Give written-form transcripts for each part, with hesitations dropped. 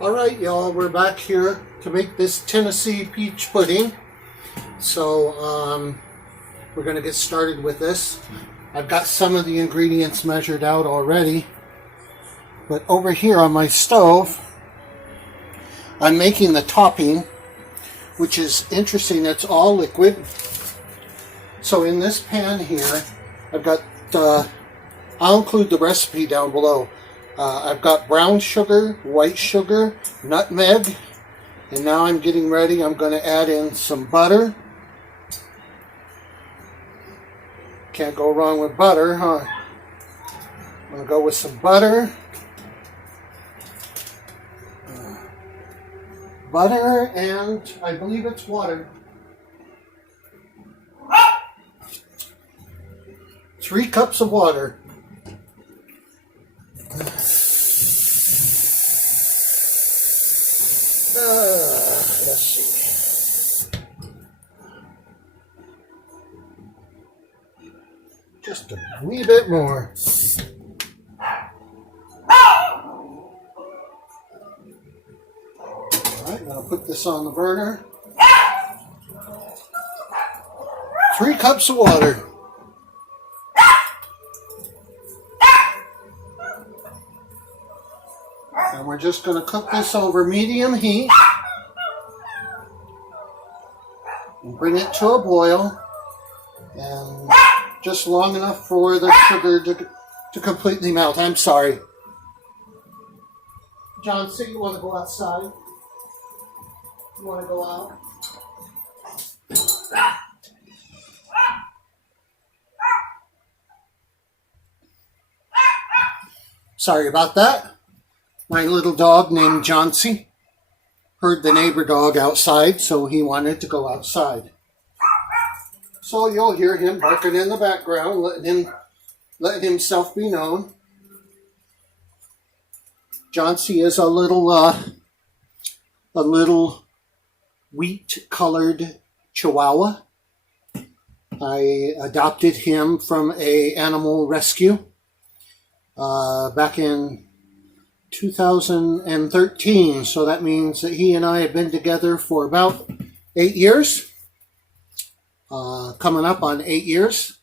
Alright y'all, we're back here to make this Tennessee peach pudding. So we're going to get started with this. I've got some of the ingredients measured out already. But over here on my stove, I'm making the topping, which is interesting. It's all liquid. So in this pan here, I've got, I'll include the recipe down below. I've got brown sugar, white sugar, nutmeg, and now I'm getting ready. I'm going to add in some butter. Can't go wrong with butter, huh? I'm going to go with some butter. Butter and I believe it's water. 3 cups of water. Let's see. Just a wee bit more. Alright, I'll put this on the burner. 3 cups of water. And we're just going to cook this over medium heat and bring it to a boil, and just long enough for the sugar to completely melt. I'm sorry. John, say you want to go outside? You want to go out? Sorry about that. My little dog named Johnsy heard the neighbor dog outside, so he wanted to go outside. So you'll hear him barking in the background, letting himself be known. Johnsy is a little wheat-colored Chihuahua. I adopted him from an animal rescue back in 2013, so that means that he and I have been together for about 8 years, coming up on 8 years,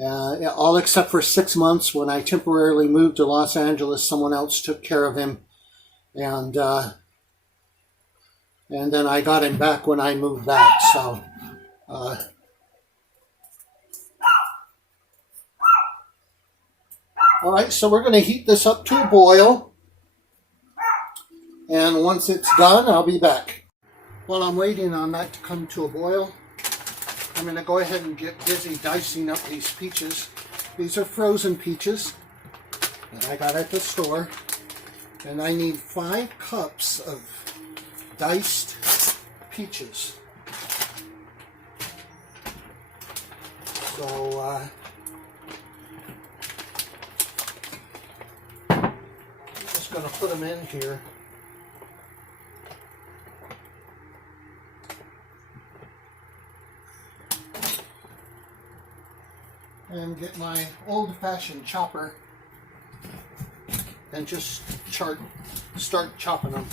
all except for 6 months when I temporarily moved to Los Angeles. Someone else took care of him, and then I got him back when I moved back. So all right, so we're going to heat this up to a boil, and once it's done, I'll be back. While I'm waiting on that to come to a boil, I'm going to go ahead and get busy dicing up these peaches. These are frozen peaches that I got at the store, and I need 5 cups of diced peaches. So, going to put them in here. And get my old-fashioned chopper and just start chopping them.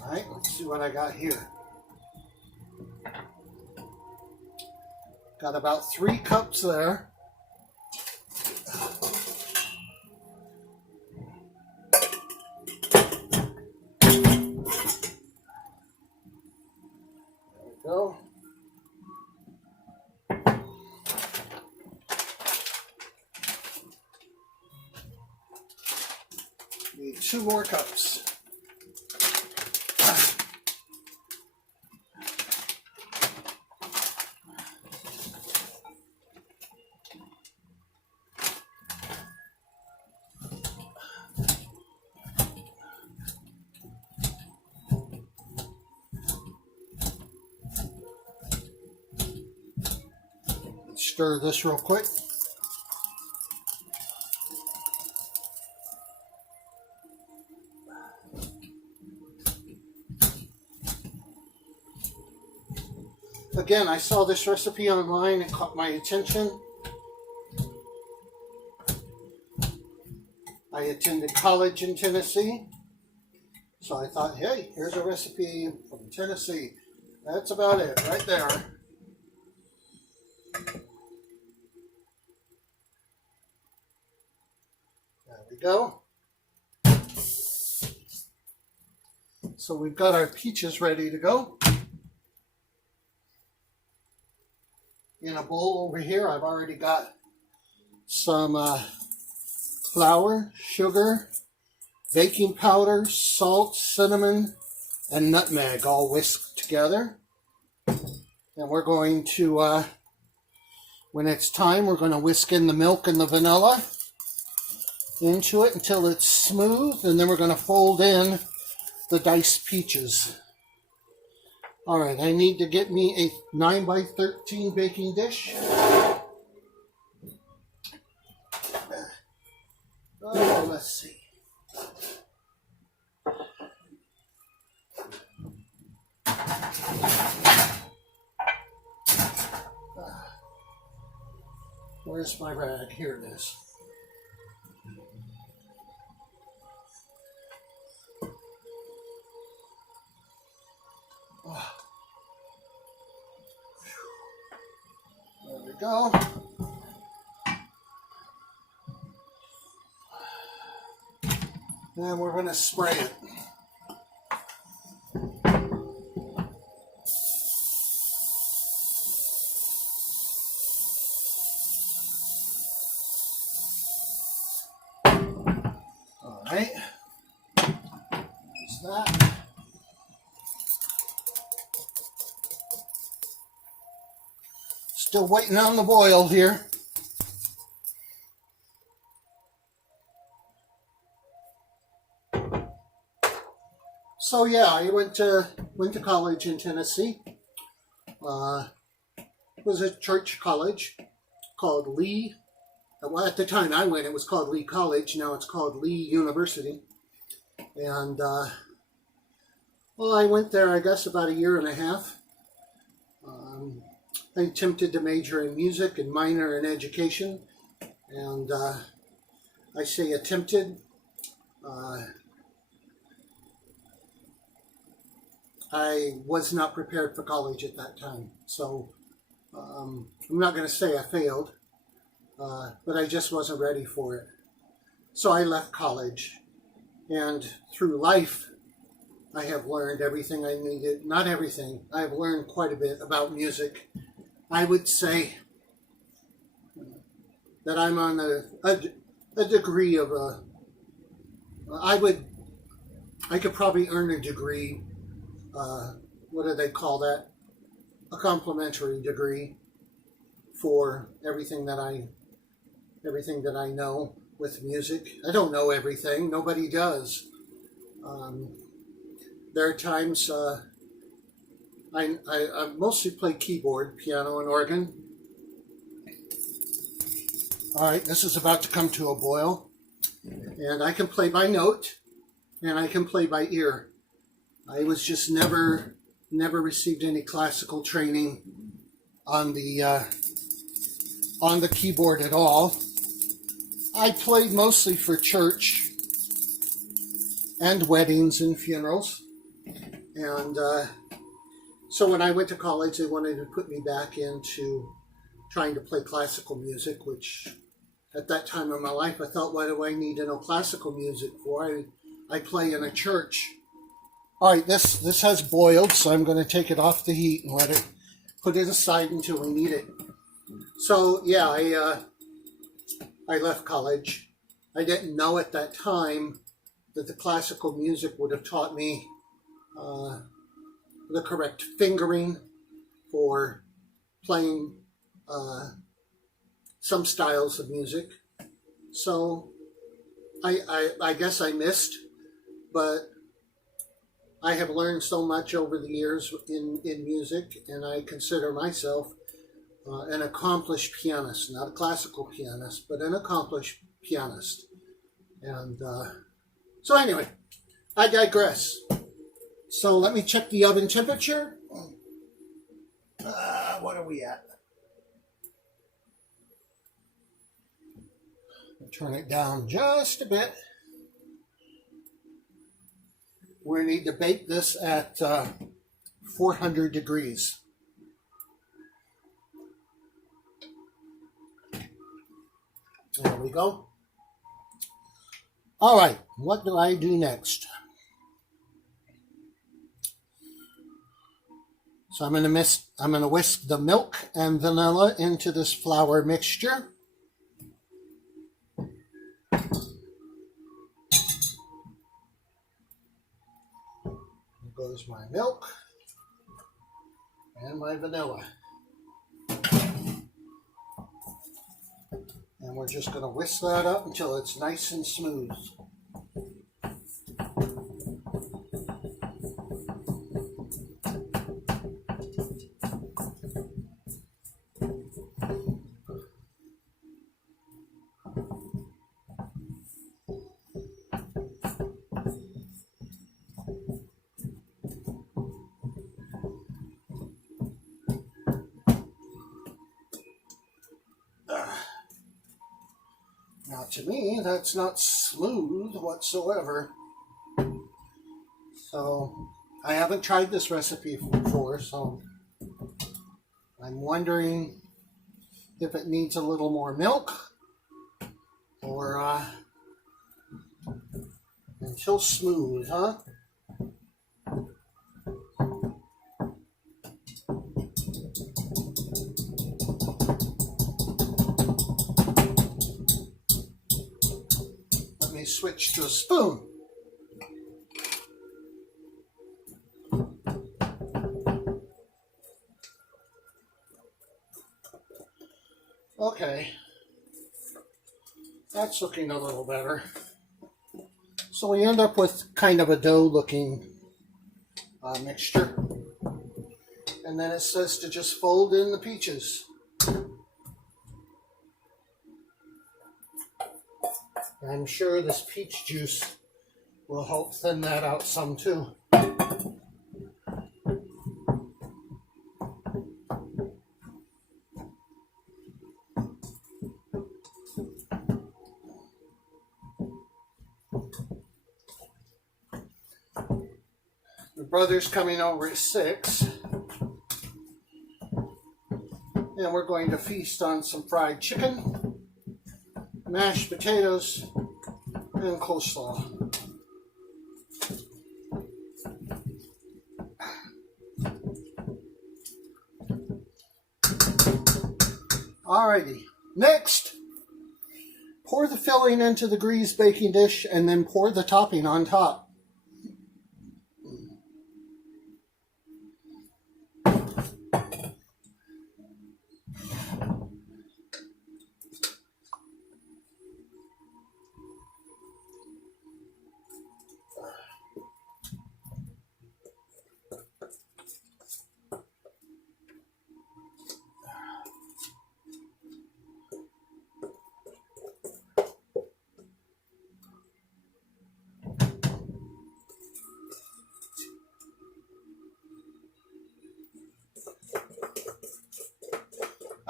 Alright, let's see what I got here. Got about 3 cups there. There we go. Need 2 more cups. stir this real quick. Again, I saw this recipe online. It caught my attention. I attended college in Tennessee. So I thought, hey, here's a recipe from Tennessee. That's about it right there. There we go. So we've got our peaches ready to go. In a bowl over here, I've already got some flour, sugar, baking powder, salt, cinnamon, and nutmeg all whisked together. And we're going to, when it's time, we're going to whisk in the milk and the vanilla into it until it's smooth, and then we're going to fold in the diced peaches. All right, I need to get me a 9 by 13 baking dish. Oh, let's see. Where's my rag? Here it is. There we go. And we're going to spray it. All right. There's that. Still waiting on the boil here. So yeah, I went to college in Tennessee. It was a church college called Lee. Well, at the time I went, it was called Lee College. Now it's called Lee University. And well, I went there, I guess, about a year and a half. I attempted to major in music and minor in education. And I say attempted. I was not prepared for college at that time. So I'm not going to say I failed, but I just wasn't ready for it. So I left college. And through life, I have learned everything I needed. Not everything. I have learned quite a bit about music. I would say that I'm on a degree of a... I could probably earn a degree. What do they call that? A complimentary degree for everything that I know with music. I don't know everything. Nobody does. There are times I mostly play keyboard, piano, and organ. All right, this is about to come to a boil, and I can play by note, and I can play by ear. I was just never received any classical training on the keyboard at all. I played mostly for church and weddings and funerals. And so when I went to college, they wanted to put me back into trying to play classical music, which at that time of my life, I thought, what do I need to know classical music for? I play in a church. All right, this has boiled, so I'm going to take it off the heat and put it aside until we need it. So yeah, I left college. I didn't know at that time that the classical music would have taught me the correct fingering for playing some styles of music. So I guess I missed, but I have learned so much over the years in music, and I consider myself an accomplished pianist, not a classical pianist, but an accomplished pianist. And so anyway, I digress. So let me check the oven temperature. What are we at? I'll turn it down just a bit. We need to bake this at 400 degrees. There we go. All right, what do I do next? So I'm going to whisk the milk and vanilla into this flour mixture. There goes my milk and my vanilla. And we're just going to whisk that up until it's nice and smooth. Now, to me, that's not smooth whatsoever. So, I haven't tried this recipe before, so I'm wondering if it needs a little more milk or until smooth, huh? Switch to a spoon. Okay, that's looking a little better. So we end up with kind of a dough looking mixture. And then it says to just fold in the peaches. I'm sure this peach juice will help thin that out some too. The brother's coming over at 6. And we're going to feast on some fried chicken, mashed potatoes, and coleslaw. Alrighty, next, pour the filling into the greased baking dish and then pour the topping on top.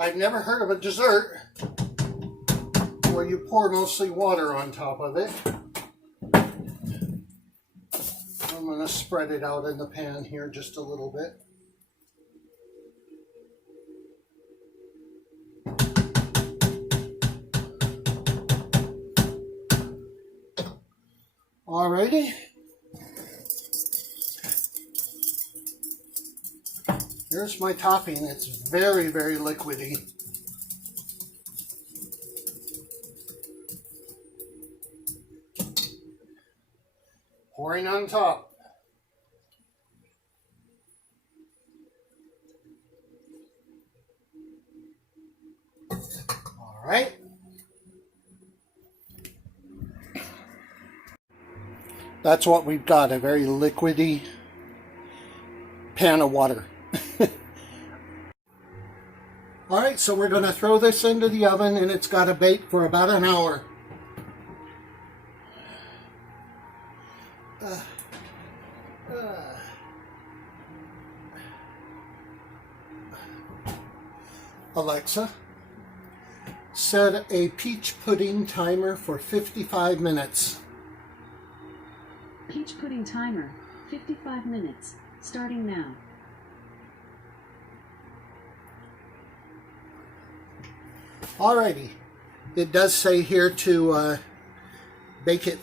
I've never heard of a dessert where you pour mostly water on top of it. I'm going to spread it out in the pan here just a little bit. Alrighty. Here's my topping. It's very, very liquidy. Pouring on top. All right. That's what we've got, a very liquidy pan of water. All right, right, so we're going to throw this into the oven, and it's got to bake for about an hour. Alexa, set a peach pudding timer for 55 minutes. Peach pudding timer, 55 minutes, starting now. Alrighty, it does say here to bake it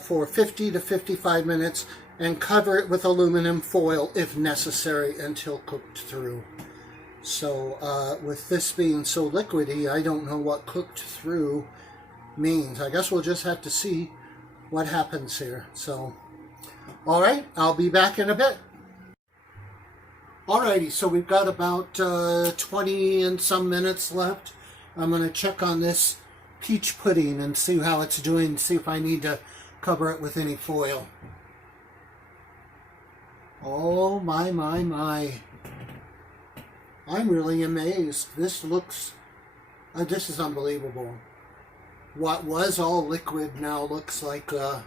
for 50 to 55 minutes and cover it with aluminum foil if necessary until cooked through. So with this being so liquidy, I don't know what cooked through means. I guess we'll just have to see what happens here. So, alright, I'll be back in a bit. Alrighty, so we've got about 20 and some minutes left. I'm going to check on this peach pudding and see how it's doing, see if I need to cover it with any foil. Oh my, my, my. I'm really amazed. This looks, this is unbelievable. What was all liquid now looks like a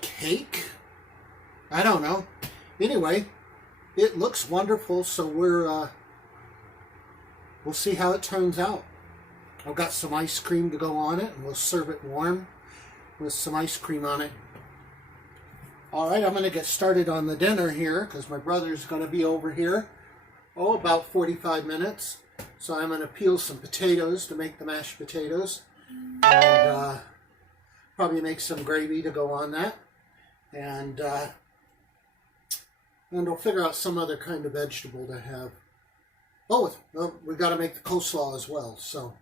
cake? I don't know. Anyway, it looks wonderful, so we'll see how it turns out. I've got some ice cream to go on it, and we'll serve it warm with some ice cream on it. Alright, I'm going to get started on the dinner here because my brother's going to be over here. Oh, about 45 minutes. So I'm going to peel some potatoes to make the mashed potatoes. And probably make some gravy to go on that. And we'll figure out some other kind of vegetable to have. Oh, we've got to make the coleslaw as well. So,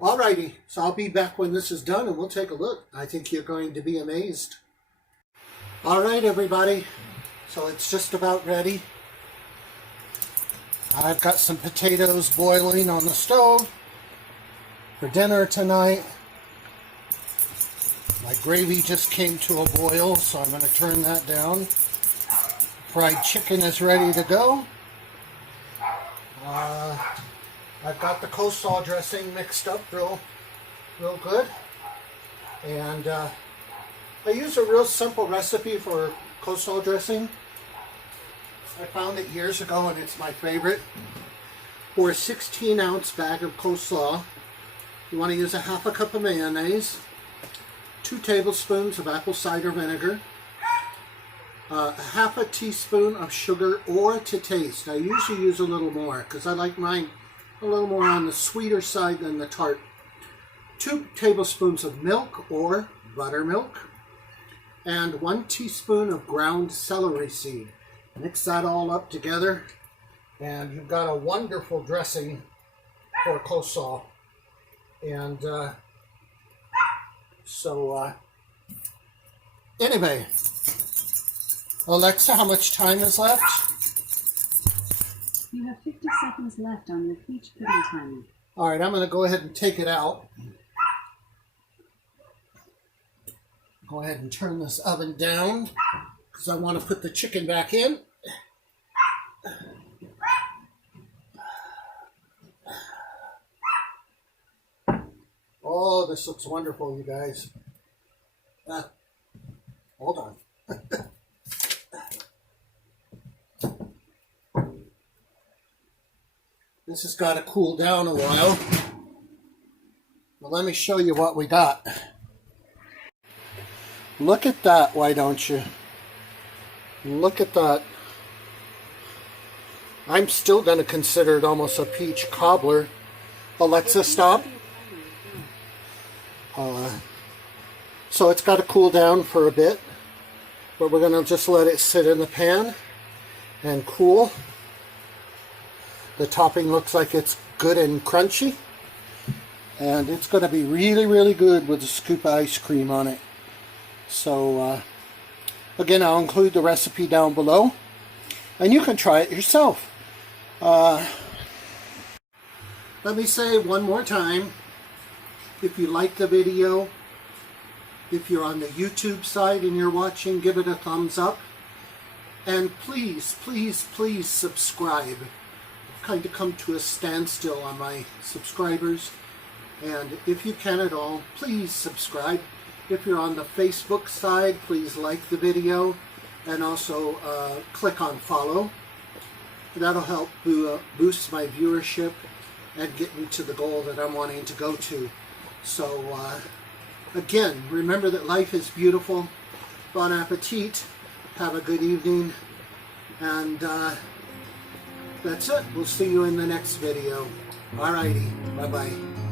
alrighty. So I'll be back when this is done and we'll take a look. I think you're going to be amazed. Alright everybody, so it's just about ready. I've got some potatoes boiling on the stove for dinner tonight. My gravy just came to a boil, so I'm going to turn that down. Fried chicken is ready to go. I've got the coleslaw dressing mixed up real good. And I use a real simple recipe for coleslaw dressing. I found it years ago and it's my favorite. For a 16-ounce bag of coleslaw, you want to use a half a cup of mayonnaise, 2 tablespoons of apple cider vinegar, a half a teaspoon of sugar or to taste. I usually use a little more because I like mine a little more on the sweeter side than the tart. 2 tablespoons of milk or buttermilk, and 1 teaspoon of ground celery seed. Mix that all up together, and you've got a wonderful dressing for coleslaw. And anyway, Alexa, how much time is left? You have 50 seconds left on your peach pudding timer. All right, I'm going to go ahead and take it out. Go ahead and turn this oven down because I want to put the chicken back in. Oh, this looks wonderful, you guys. Hold on. This has got to cool down a while. Well, let me show you what we got. Look at that, why don't you? Look at that. I'm still going to consider it almost a peach cobbler. Alexa, stop. So it's got to cool down for a bit, but we're going to just let it sit in the pan and cool. The topping looks like it's good and crunchy, and it's going to be really, really good with a scoop of ice cream on it. So again, I'll include the recipe down below, and you can try it yourself. Let me say one more time, if you like the video, if you're on the YouTube side and you're watching, give it a thumbs up. And please, please, please subscribe. I've kind of come to a standstill on my subscribers. And if you can at all, please subscribe. If you're on the Facebook side, please like the video and also click on follow. That'll help boost my viewership and get me to the goal that I'm wanting to go to. So again, remember that life is beautiful. Bon appetit. Have a good evening. And that's it. We'll see you in the next video. Alrighty. Bye-bye.